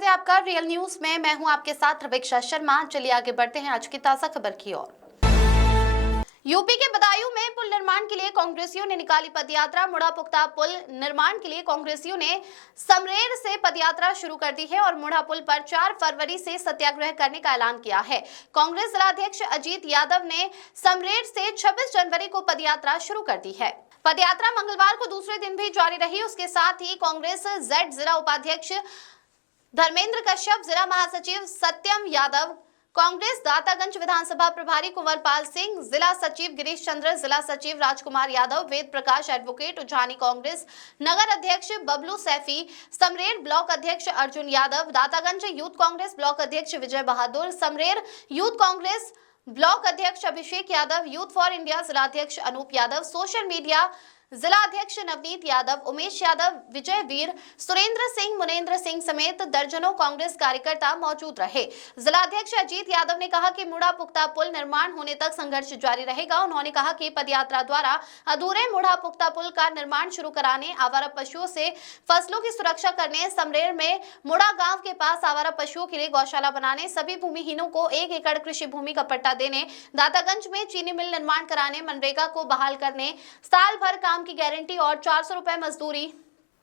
स्वागत है आपका रियल न्यूज में। मैं हूं आपके साथ रवीक्षा शर्मा। चलिए आगे बढ़ते हैं आज की ताजा खबर की ओर। यूपी के बदायूं में पुल निर्माण के लिए कांग्रेसियों ने निकाली पदयात्रा। मुड़ा-पुख्ता पुल निर्माण के लिए कांग्रेसियों ने समरेर से पदयात्रा शुरू कर दी है और मुड़ा पुल पर 4 फरवरी से सत्याग्रह करने का ऐलान किया है। कांग्रेस जिलाध्यक्ष अजीत यादव ने समरेर से 26 जनवरी को पदयात्रा शुरू कर दी है। पदयात्रा मंगलवार को दूसरे दिन भी जारी रही। उसके साथ ही कांग्रेस जेड जिला उपाध्यक्ष धर्मेंद्र कश्यप, जिला महासचिव सत्यम यादव, कांग्रेस दातागंज विधानसभा प्रभारी कुंवर पाल सिंह, जिला सचिव गिरीश चंद्र, जिला सचिव राजकुमार यादव, वेद प्रकाश एडवोकेट, उजानी कांग्रेस नगर अध्यक्ष बबलू सैफी, समरेर ब्लॉक अध्यक्ष अर्जुन यादव, दातागंज यूथ कांग्रेस ब्लॉक अध्यक्ष विजय बहादुर, समरेर यूथ कांग्रेस ब्लॉक अध्यक्ष Abhishek Yadav, youth for India जिलाध्यक्ष अनूप यादव, सोशल मीडिया जिला अध्यक्ष नवनीत यादव, उमेश यादव, विजय वीर, सुरेंद्र सिंह, मुनेंद्र सिंह समेत दर्जनों कांग्रेस कार्यकर्ता मौजूद रहे। जिलाध्यक्ष अजीत यादव ने कहा कि मुड़ा-पुख्ता पुल निर्माण होने तक संघर्ष जारी रहेगा। उन्होंने कहा कि पदयात्रा द्वारा अधूरे मुड़ा-पुख्ता पुल का निर्माण शुरू कराने, आवारा पशुओं से फसलों की सुरक्षा करने, समरेर में मुड़ा गांव के पास आवारा पशुओं के लिए गौशाला बनाने, सभी भूमिहीनों को 1 एकड़ कृषि भूमि का पट्टा देने, दातागंज में चीनी मिल निर्माण कराने, मनरेगा को बहाल करने, साल भर काम की गारंटी और 400 रुपए मजदूरी,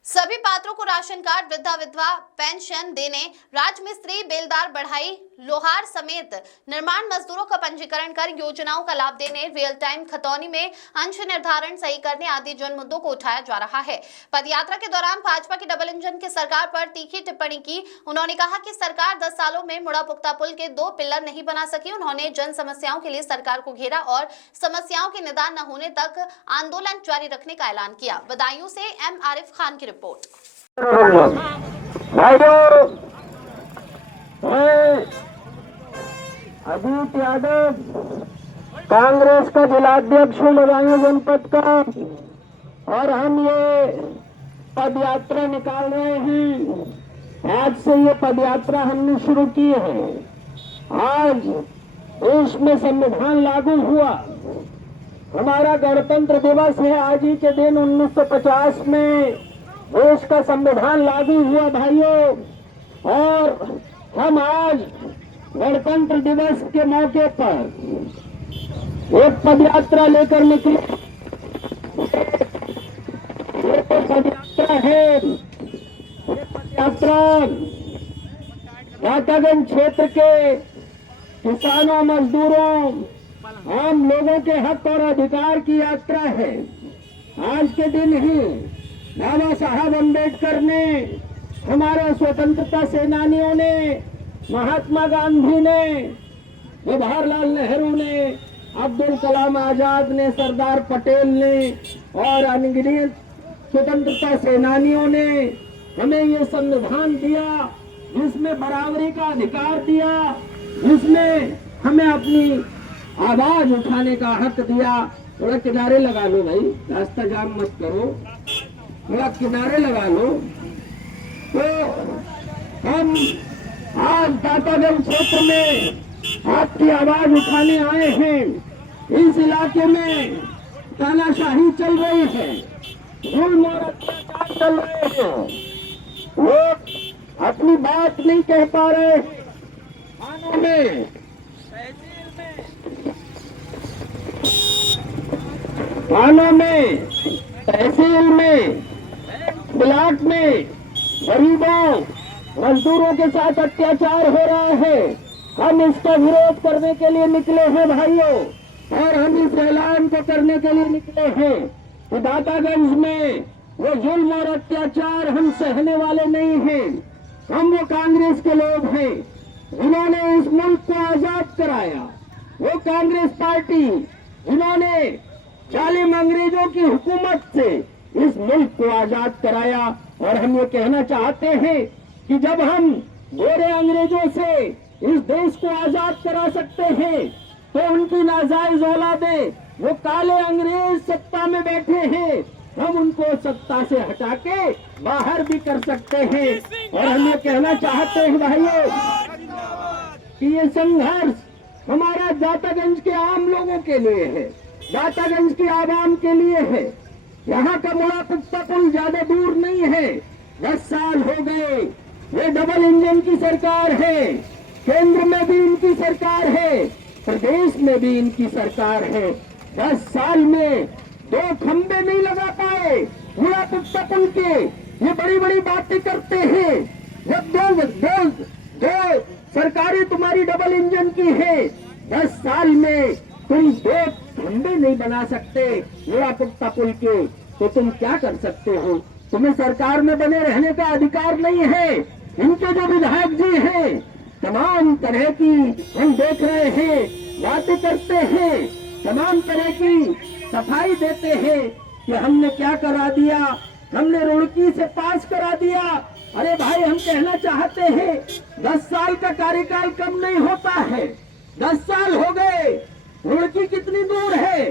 सभी पात्रों को राशन कार्ड, वृद्धा विधवा पेंशन देने, राजमिस्त्री, बेलदार, बढ़ाई, लोहार समेत निर्माण मजदूरों का पंजीकरण कर योजनाओं का लाभ देने, रियल टाइम खतौनी में अंश निर्धारण सही करने आदि जन मुद्दों को उठाया जा रहा है। पदयात्रा के दौरान भाजपा की डबल इंजन की सरकार पर तीखी टिप्पणी की। उन्होंने कहा कि सरकार 10 सालों में मुड़ा-पुख्ता पुल के 2 पिलर नहीं बना सकी। उन्होंने जन समस्याओं के लिए सरकार को घेरा और समस्याओं के निदान न होने तक आंदोलन जारी रखने का ऐलान किया। बदायूं से एम आरिफ खान की रिपोर्ट। अजीत यादव कांग्रेस का जिलाध्यक्ष हूँ बदायूं जनपद का, और हम ये पदयात्रा निकाल रहे हैं। आज से ये पदयात्रा हमने शुरू की है। आज देश में संविधान लागू हुआ, हमारा गणतंत्र दिवस है। आज ही के दिन 1950 में देश का संविधान लागू हुआ भाइयों, और हम आज गणतंत्र दिवस के मौके पर एक पदयात्रा लेकर निकले। ये पदयात्रा है, ये पदयात्रा दातागंज क्षेत्र के किसानों, मजदूरों, आम लोगों के हक और अधिकार की यात्रा है। आज के दिन ही बाबा साहब अम्बेडकर ने, हमारे स्वतंत्रता सेनानियों ने, महात्मा गांधी ने, जवाहरलाल नेहरू ने, अब्दुल कलाम आजाद ने, सरदार पटेल ने और अनगिनत स्वतंत्रता सेनानियों ने हमें ये संविधान दिया, जिसमें बराबरी का अधिकार दिया, जिसमें हमें अपनी आवाज उठाने का हक दिया। थोड़ा किनारे लगा लो भाई, रास्ता जाम मत करो, थोड़ा किनारे लगा लो। तो हम आज दातागंज क्षेत्र में आपकी आवाज उठाने आए हैं। इस इलाके में तानाशाही चल रही है, जुल्म और अत्याचार चल रहे हैं, लोग अपनी बात नहीं कह पा रहे। थानों में, तहसील में, ब्लॉक में गरीबों, मजदूरों के साथ अत्याचार हो रहा है। हम इसका विरोध करने के लिए निकले हैं भाइयों, और हम इस ऐलान को करने के लिए निकले हैं कि दातागंज में वो जुल्म और अत्याचार हम सहने वाले नहीं हैं। हम वो कांग्रेस के लोग हैं जिन्होंने इस मुल्क को आजाद कराया, वो कांग्रेस पार्टी जिन्होंने जालिम अंग्रेजों की हुकूमत से इस मुल्क को आजाद कराया। और हम ये कहना चाहते हैं कि जब हम गोरे अंग्रेजों से इस देश को आजाद करा सकते हैं, तो उनकी नाजायज औलादें, वो काले अंग्रेज सत्ता में बैठे हैं, हम उनको सत्ता से हटा के बाहर भी कर सकते हैं। और हम ये कहना चाहते हैं भाइयों कि ये संघर्ष हमारा दातागंज के आम लोगों के लिए है, दातागंज के आवाम के लिए है। यहाँ का मुड़ा-पुख्ता पुल ज्यादा दूर नहीं है, 10 साल हो गए ये डबल इंजन की सरकार है, केंद्र में भी इनकी सरकार है, प्रदेश में भी इनकी सरकार है। 10 साल में 2 खंबे नहीं लगा पाए मुड़ा पुख्ता पुल के, ये बड़ी बड़ी बातें करते हैं। जब दो सरकारें तुम्हारी डबल इंजन की है, 10 साल में तुम 2 खंबे नहीं बना सकते मुड़ा पुख्ता पुल के, तो तुम क्या कर सकते हो? तुम्हें सरकार में बने रहने का अधिकार नहीं है। इनके जो विधायक जी हैं, तमाम तरह की हम देख रहे हैं, बातें करते हैं, तमाम तरह की सफाई देते हैं कि हमने क्या करा दिया, हमने रुड़की से पास करा दिया। अरे भाई, हम कहना चाहते हैं 10 साल का कार्यकाल कम नहीं होता है। 10 साल हो गए, रुड़की कितनी दूर है?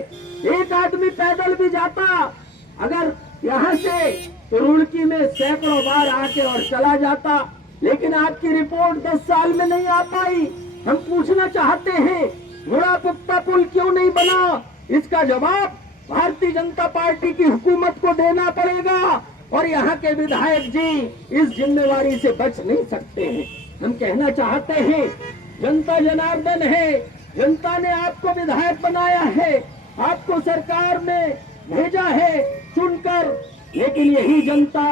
एक आदमी पैदल भी जाता अगर यहाँ से तो रुड़की में सैकड़ों बार आके और चला जाता, लेकिन आपकी रिपोर्ट 10 साल में नहीं आ पाई। हम पूछना चाहते हैं मुड़ा पुख्ता पुल क्यों नहीं बना? इसका जवाब भारतीय जनता पार्टी की हुकूमत को देना पड़ेगा और यहाँ के विधायक जी इस जिम्मेवारी से बच नहीं सकते हैं। हम कहना चाहते हैं जनता जनार्दन है, जनता ने आपको विधायक बनाया है, आपको सरकार में भेजा है चुनकर, लेकिन यही जनता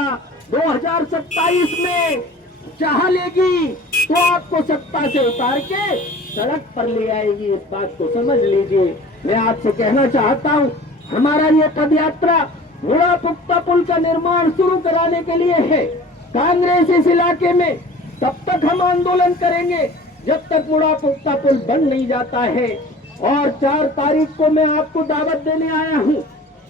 2027 में चाह लेगी तो आपको सत्ता से उतार के सड़क पर ले आएगी। इस बात को समझ लीजिए। मैं आपसे कहना चाहता हूँ, हमारा ये पदयात्रा मुड़ा पुख्ता पुल का निर्माण शुरू कराने के लिए है। कांग्रेस इस इलाके में तब तक हम आंदोलन करेंगे जब तक मुड़ा पुख्ता पुल बन नहीं जाता है। और 4 तारीख को मैं आपको दावत देने आया हूँ।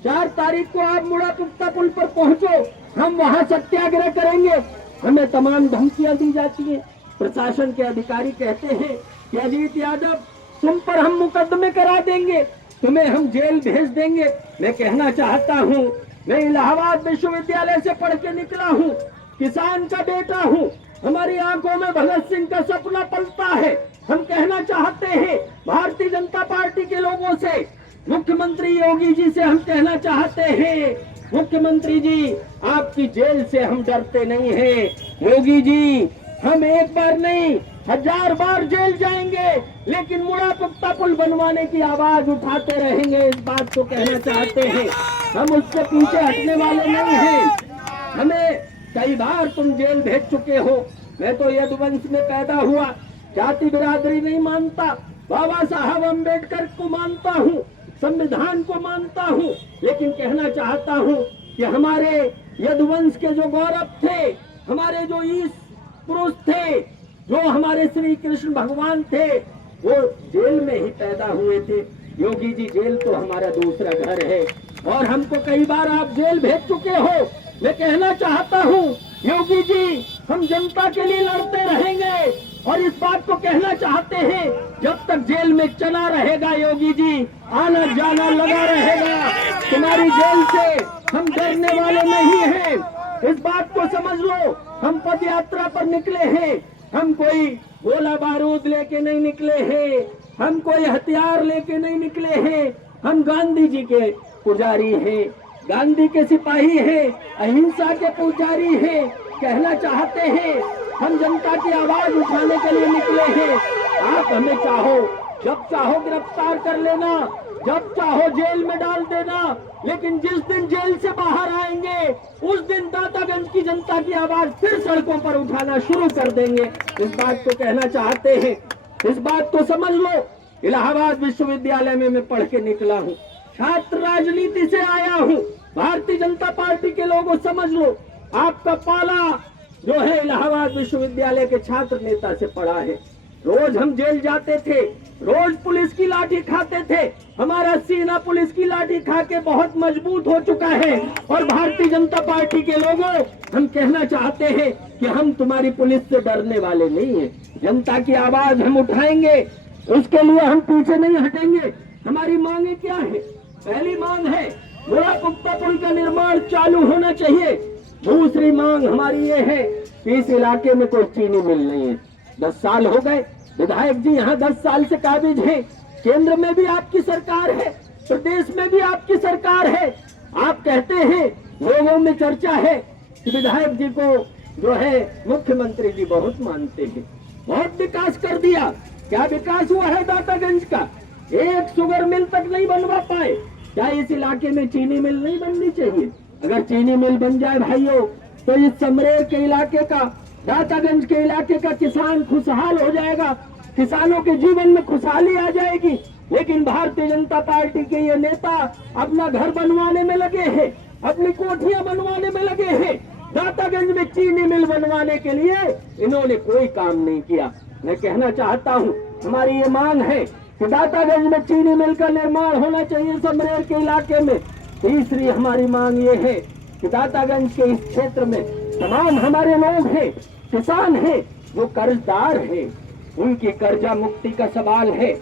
4 तारीख को आप मुड़ा पुख्ता पुल पर पहुँचो, हम वहाँ सत्याग्रह करेंगे। हमें तमाम धमकियां दी जाती हैं। प्रशासन के अधिकारी कहते हैं कि अजीत यादव, तुम पर हम मुकदमे करा देंगे, तुम्हें हम जेल भेज देंगे। मैं कहना चाहता हूँ, मैं इलाहाबाद विश्वविद्यालय से पढ़ के निकला हूँ, किसान का बेटा हूँ, हमारी आंखों में भगत सिंह का सपना पलता है। हम कहना चाहते हैं भारतीय जनता पार्टी के लोगों से, मुख्यमंत्री योगी जी से हम कहना चाहते हैं, मुख्यमंत्री जी, आपकी जेल से हम डरते नहीं हैं। योगी जी, हम एक बार नहीं 1000 बार जेल जाएंगे, लेकिन मुड़ा पुख्ता पुल बनवाने की आवाज उठाते रहेंगे। इस बात को कहना चाहते हैं, हम उससे पीछे हटने वाले नहीं हैं। हमें कई बार तुम जेल भेज चुके हो। मैं तो यदुवंश में पैदा हुआ, जाति बिरादरी नहीं मानता, बाबा साहब अम्बेडकर को मानता हूँ, संविधान को मानता हूँ, लेकिन कहना चाहता हूँ कि हमारे यदुवंश के जो गौरव थे, हमारे जो ईश पुरुष थे, जो हमारे श्री कृष्ण भगवान थे, वो जेल में ही पैदा हुए थे। योगी जी, जेल तो हमारा दूसरा घर है और हमको कई बार आप जेल भेज चुके हो। मैं कहना चाहता हूँ योगी जी, हम जनता के लिए लड़ते रहेंगे और इस बात को कहना चाहते हैं, जब तक जेल में चला रहेगा योगी जी, आना जाना लगा रहेगा। तुम्हारी जेल से हम डरने वाले नहीं हैं, इस बात को समझ लो। हम पद यात्रा पर निकले हैं, हम कोई गोला बारूद लेके नहीं निकले हैं, हम कोई हथियार लेके नहीं निकले हैं। हम गांधी जी के पुजारी हैं, गांधी के सिपाही हैं, अहिंसा के पुजारी हैं। कहना चाहते हैं, हम जनता की आवाज उठाने के लिए निकले हैं। आप हमें चाहो, जब चाहो गिरफ्तार कर लेना, जब चाहो जेल में डाल देना, लेकिन जिस दिन जेल से बाहर आएंगे उस दिन दातागंज की जनता की आवाज फिर सड़कों पर उठाना शुरू कर देंगे। इस बात को कहना चाहते हैं, इस बात को समझ लो। इलाहाबाद विश्वविद्यालय में मैं पढ़ के निकला हूँ, छात्र राजनीति से आया हूँ। भारतीय जनता पार्टी के लोगों, समझ लो, आपका पाला जो है इलाहाबाद विश्वविद्यालय के छात्र नेता से पड़ा है। रोज हम जेल जाते थे, रोज पुलिस की लाठी खाते थे। हमारा सीना पुलिस की लाठी खा के बहुत मजबूत हो चुका है। और भारतीय जनता पार्टी के लोगों, हम कहना चाहते हैं कि हम तुम्हारी पुलिस से डरने वाले नहीं हैं। जनता की आवाज हम उठाएंगे, उसके लिए हम पीछे नहीं हटेंगे। हमारी मांगे क्या है? पहली मांग है मुड़ा पुख्ता पुल का निर्माण चालू होना चाहिए। दूसरी मांग हमारी ये है कि इस इलाके में कोई चीनी मिल नहीं है। 10 साल हो गए, विधायक जी यहाँ 10 साल से काबिज हैं। केंद्र में भी आपकी सरकार है, प्रदेश में भी आपकी सरकार है। आप कहते हैं, लोगों में चर्चा है कि विधायक जी को जो है मुख्यमंत्री जी बहुत मानते हैं। बहुत विकास कर दिया। क्या विकास हुआ है दातागंज का? एक शुगर मिल तक नहीं बनवा पाए। क्या इस इलाके में चीनी मिल नहीं बननी चाहिए? अगर चीनी मिल बन जाए भाइयों, तो इस समरेर के इलाके का, दातागंज के इलाके का किसान खुशहाल हो जाएगा, किसानों के जीवन में खुशहाली आ जाएगी। लेकिन भारतीय जनता पार्टी के ये नेता अपना घर बनवाने में लगे हैं, अपनी कोठियां बनवाने में लगे हैं। दातागंज में चीनी मिल बनवाने के लिए इन्होंने कोई काम नहीं किया। मैं कहना चाहता हूँ, हमारी ये मांग है कि दातागंज में चीनी मिल का निर्माण होना चाहिए समरेर के इलाके में। तीसरी हमारी मांग ये है कि दातागंज के इस क्षेत्र में तमाम हमारे लोग हैं, किसान हैं, जो कर्जदार हैं, उनकी कर्जा मुक्ति का सवाल है।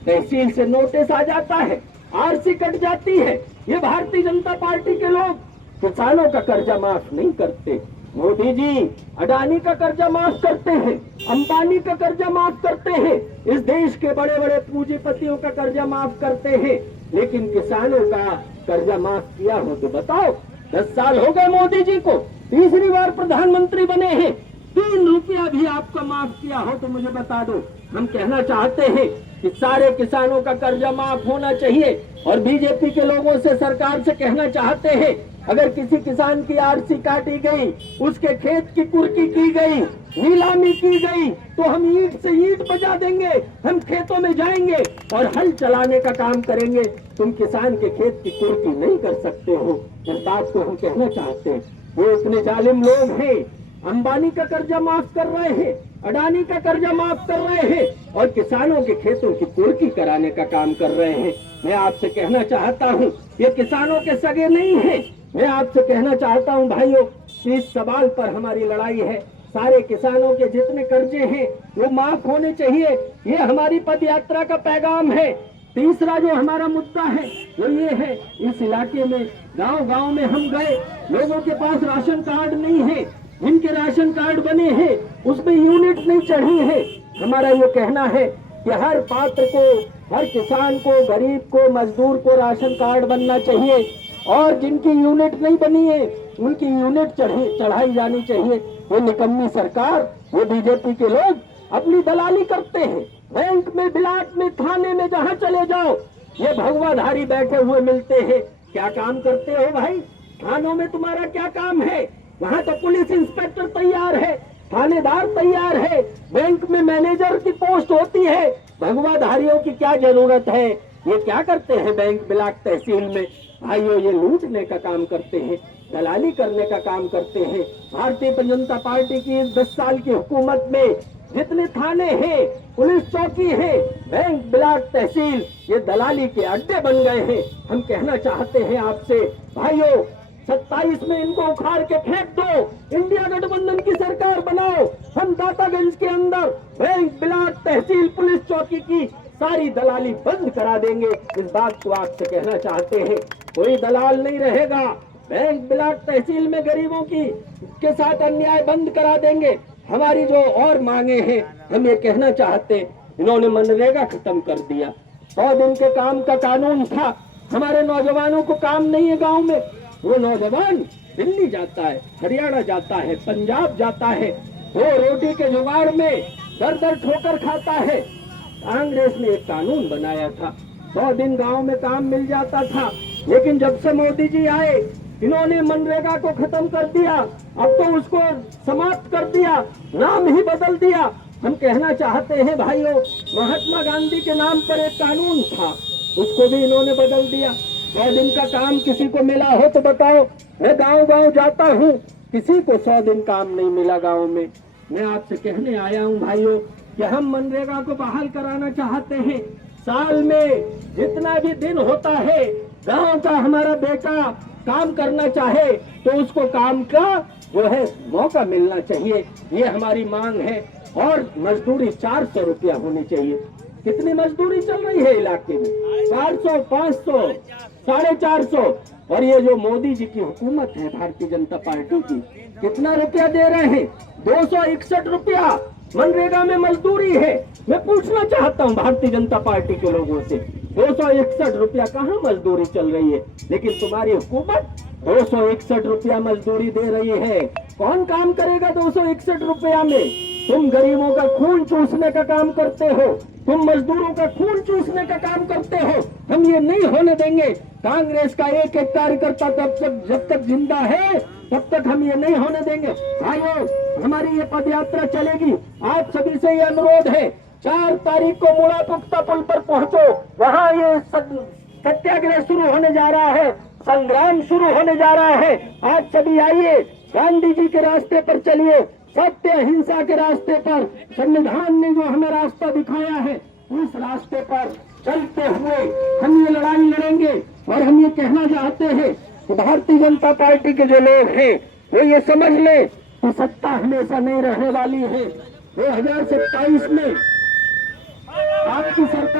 तहसील से नोटिस आ जाता है, आरसी कट जाती है। ये भारतीय जनता पार्टी के लोग किसानों का कर्जा माफ नहीं करते। मोदी जी अडानी का कर्जा माफ करते हैं, अंबानी का कर्जा माफ करते हैं, इस देश के बड़े बड़े पूंजीपतियों का कर्जा माफ करते हैं, लेकिन किसानों का कर्जा माफ किया हो तो बताओ। 10 साल हो गए मोदी जी को, तीसरी बार प्रधानमंत्री बने हैं, 3 रुपया भी आपका माफ किया हो तो मुझे बता दो। हम कहना चाहते हैं कि सारे किसानों का कर्जा माफ होना चाहिए। और बीजेपी के लोगों से, सरकार से कहना चाहते हैं, अगर किसी किसान की आरसी काटी गई, उसके खेत की कुर्की की गई, नीलामी की गई, तो हम ईंट से ईंट बजा देंगे। हम खेतों में जाएंगे और हल चलाने का काम करेंगे। तुम किसान के खेत की कुर्की नहीं कर सकते हो। इस बात को हम कहना चाहते हैं। वो इतने जालिम लोग हैं, अंबानी का कर्जा माफ कर रहे हैं, अडानी का कर्जा माफ कर रहे हैं और किसानों के खेतों की कुर्की कराने का काम कर रहे हैं। मैं आपसे कहना चाहता हूँ, ये किसानों के सगे नहीं हैं। मैं आपसे कहना चाहता हूँ भाइयों, इस सवाल पर हमारी लड़ाई है। सारे किसानों के जितने कर्जे हैं वो माफ होने चाहिए। ये हमारी पद यात्रा का पैगाम है। तीसरा जो हमारा मुद्दा है वो ये है, इस इलाके में गांव-गांव में हम गए, लोगों के पास राशन कार्ड नहीं है, जिनके राशन कार्ड बने हैं उसमें यूनिट नहीं चढ़ी है। हमारा ये कहना है कि हर पात्र को, हर किसान को, गरीब को, मजदूर को राशन कार्ड बनना चाहिए और जिनकी यूनिट नहीं बनी है उनकी यूनिट चढ़ाई जानी चाहिए। वो निकम्मी सरकार, वो बीजेपी के लोग अपनी दलाली करते हैं। बैंक में, बिलाट में, थाने में जहाँ चले जाओ ये भगवाधारी बैठे हुए मिलते हैं। क्या काम करते हो भाई? थानों में तुम्हारा क्या काम है? वहाँ तो पुलिस इंस्पेक्टर तैयार है, थानेदार तैयार है, बैंक में मैनेजर की पोस्ट होती है। भगवाधारियों की क्या जरूरत है? ये क्या करते हैं बैंक, ब्लॉक, तहसील में? भाइयों, ये लूटने का काम करते हैं, दलाली करने का काम करते हैं। भारतीय जनता पार्टी की इस 10 साल की हुकूमत में जितने थाने हैं, पुलिस चौकी है, बैंक, ब्लॉक, तहसील, ये दलाली के अड्डे बन गए हैं। हम कहना चाहते हैं आपसे भाइयों, 27 में इनको उखाड़ के फेंक दो, इंडिया गठबंधन की सरकार बनाओ। हम दातागंज के अंदर बैंक, ब्लॉक, तहसील, पुलिस चौकी की सारी दलाली बंद करा देंगे। इस बात को आपसे कहना चाहते हैं। कोई दलाल नहीं रहेगा। बैंक, ब्लॉक, तहसील में गरीबों की के साथ अन्याय बंद करा देंगे। हमारी जो और मांगे हैं, हम ये कहना चाहते हैं, इन्होंने मनरेगा खत्म कर दिया। 100 दिन के काम का कानून था, हमारे नौजवानों को काम नहीं है गाँव में। वो नौजवान दिल्ली जाता है, हरियाणा जाता है, पंजाब जाता है, वो रोटी के जुगाड़ में दर दर ठोकर खाता है। कांग्रेस ने एक कानून बनाया था, 100 दिन गांव में काम मिल जाता था, लेकिन जब से मोदी जी आए इन्होंने मनरेगा को खत्म कर दिया। अब तो उसको समाप्त कर दिया, नाम ही बदल दिया। हम कहना चाहते हैं भाइयों, महात्मा गांधी के नाम पर एक कानून था, उसको भी इन्होंने बदल दिया। 100 दिन का काम किसी को मिला हो तो बताओ। मैं गांव-गांव जाता हूँ, किसी को 100 दिन काम नहीं मिला गांव में। मैं आपसे कहने आया हूँ भाइयों कि हम मनरेगा को बहाल कराना चाहते हैं। साल में जितना भी दिन होता है, गांव का हमारा बेटा काम करना चाहे तो उसको काम का जो है मौका मिलना चाहिए। ये हमारी मांग है। और मजदूरी 400 रुपया होनी चाहिए। कितनी मजदूरी चल रही है इलाके में? 400, 500, 450। और ये जो मोदी जी की हुकूमत है भारतीय जनता पार्टी की, कितना रुपया दे रहे हैं? 261 रुपया मनरेगा में मजदूरी है। मैं पूछना चाहता हूँ भारतीय जनता पार्टी के लोगों से, 261 रुपया कहाँ मजदूरी चल रही है, लेकिन तुम्हारी हुकूमत 261 रुपया मजदूरी दे रही है। कौन काम करेगा 261 रुपया में? तुम गरीबों का खून चूसने का काम करते हो, तुम मजदूरों का खून चूसने का काम करते हो। हम ये नहीं होने देंगे। कांग्रेस का एक एक कार्यकर्ता जब तक जिंदा है तब तक हम ये नहीं होने देंगे। भाइयों, हमारी ये पद यात्रा चलेगी। आप सभी से ये अनुरोध है, 4 तारीख को मुड़ा पुख्ता पुल पर पहुंचो। वहाँ ये सत्याग्रह शुरू होने जा रहा है, संग्राम शुरू होने जा रहा है। आप सभी आइए, गांधी जी के रास्ते पर चलिए, सत्य अहिंसा के रास्ते पर। संविधान ने जो हमें रास्ता दिखाया है उस रास्ते पर चलते हुए हम ये लड़ाई लड़ेंगे। और हम ये कहना चाहते हैं कि भारतीय जनता पार्टी के जो लोग हैं वो ये समझ ले कि सत्ता हमेशा नहीं रहने वाली है। 2027 में आपकी सरकार